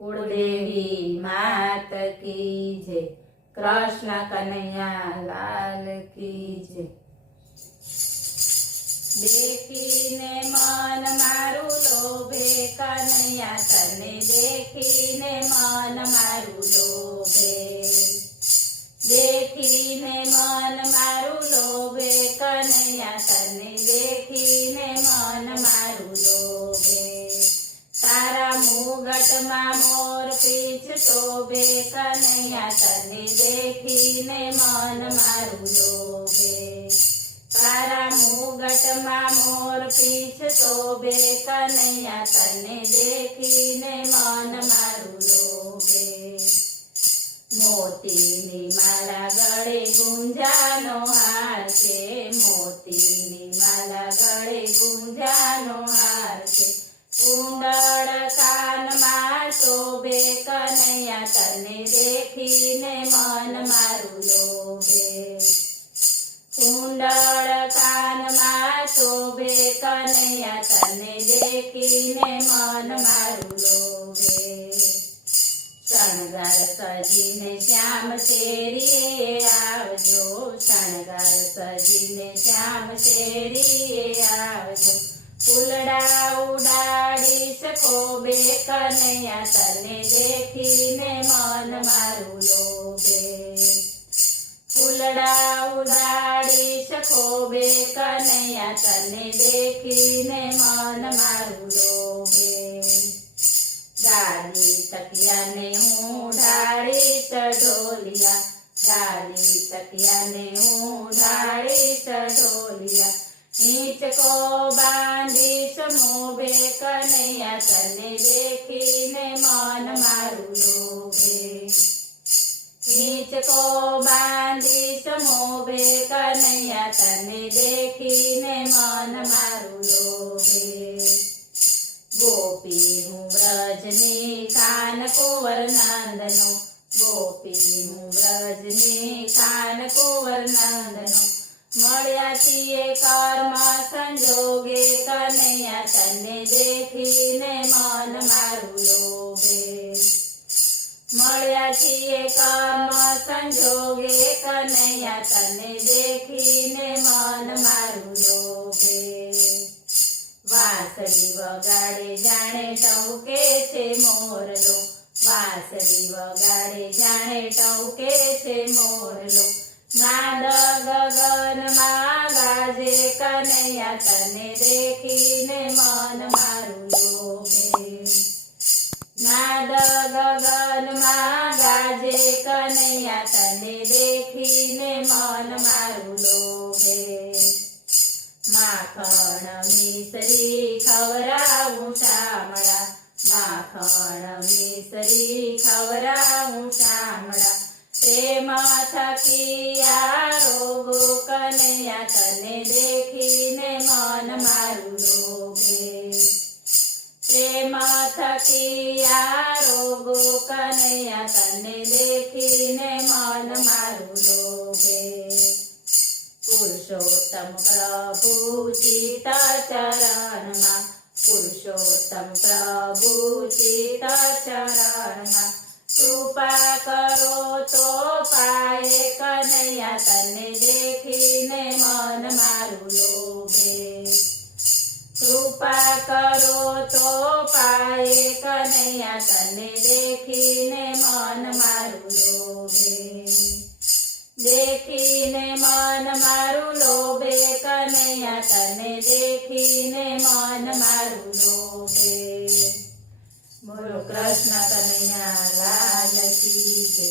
કુળદેવી માત કી જય, કૃષ્ણ કનૈયા લાલ કી જય। દેખીને મન મારું લોભે કનૈયા તને, દેખીને મન મારું લોભે, દેખીને મન મારું લોભે કનૈયા તને, દેખીને મન મારું લોભે। તારા મુગટમાં મોર પીછ શોભે કનૈયા તને, દેખીને મન મારું લોભે। તારા મુગટમાં મોર પીછ શોભે કનૈયા તને, દેખીને મન મારું લોભે। મોતીની માળા ગળે ગુંજાનો હાર છે, મોતીની માળા ગળે ગુંજાનો હાર છે। કુંડળ કાનમાં શોભે કનૈયા તને, દેખીને મન મારું લોભે। કુંડળ કાનમાં શોભે કનૈયા તને, દેખીને મન મારું લોભે। શણગાર સજીને શ્યામ શેરીએ આવજો, શણગાર સજીને શ્યામ શેરીએ આવજો। ફૂલડા ઉડાડીશ ખોબે કનૈયા તને, દેખીને મન મારું લોભે। ફૂલડા ઉડાડીશ ખોબે કનૈયા તને, દેખીને મન મારું લોભે। ગાડી તકિયાને હું ઢાળીશ ઢોલિયા, ગાડી તકિયાને હું ઢાળીશ ઢોલિયા। હિંચકો બાંધીશ મોભે કનૈયા તને, દેખીને મન મારું લોભે। હિંચકો બાંધીશ મોભે કનૈયા તને, દેખીને મન મારું લોભે। ગોપી હું વ્રજની કાન કુંવર નંદનો, ગોપી હું વ્રજની કાન કુંવર નંદનો। મળ્યા છીએ કર્મ સંજોગે કનૈયા તને, દેખીને મન મારું લોભે। મળ્યા છીએ કર્મ સંજોગે કનૈયા તને, દેખીને મન મારું લોભે। વાંસળી વગાડે જાણે ટહુકે છે મોરલો, વાંસળી વગાડે જાણે ટહુકે છે મોરલો। નાદ ગગનમાં ગાજે કનૈયા તને, દેખીને મન મારું લોભે। નાદ ગગનમાં ગાજે કનૈયા તને, દેખીને મન મારું લોભે। માખણ મિસરી ખવરાવું શામળા, માખણ મિસરી ખવરાવું શામળા। પ્રેમ થકી આ રોગો કનૈયા તને, દેખીને મન મારું લોભે। પ્રેમ થકી આ રોગો કનૈયા તને, દેખીને મન મારું લોભે। પુરુષોત્તમ પ્રભુ ચિત ચરણમાં, પુરુષોત્તમ પ્રભુ ચિત ચરણમાં। કૃપા કરો તો પાયે કનૈયા તને, દેખીને મન મારું લોભે। કૃપા કરો તો પાયે કનૈયા તને, દેખીને મન મારું લોભે। દેખીને મન મારું લોભે કનૈયા તને, દેખીને મન મારું લોભે। બોલો કૃષ્ણ કનૈયા લાલ કી જય।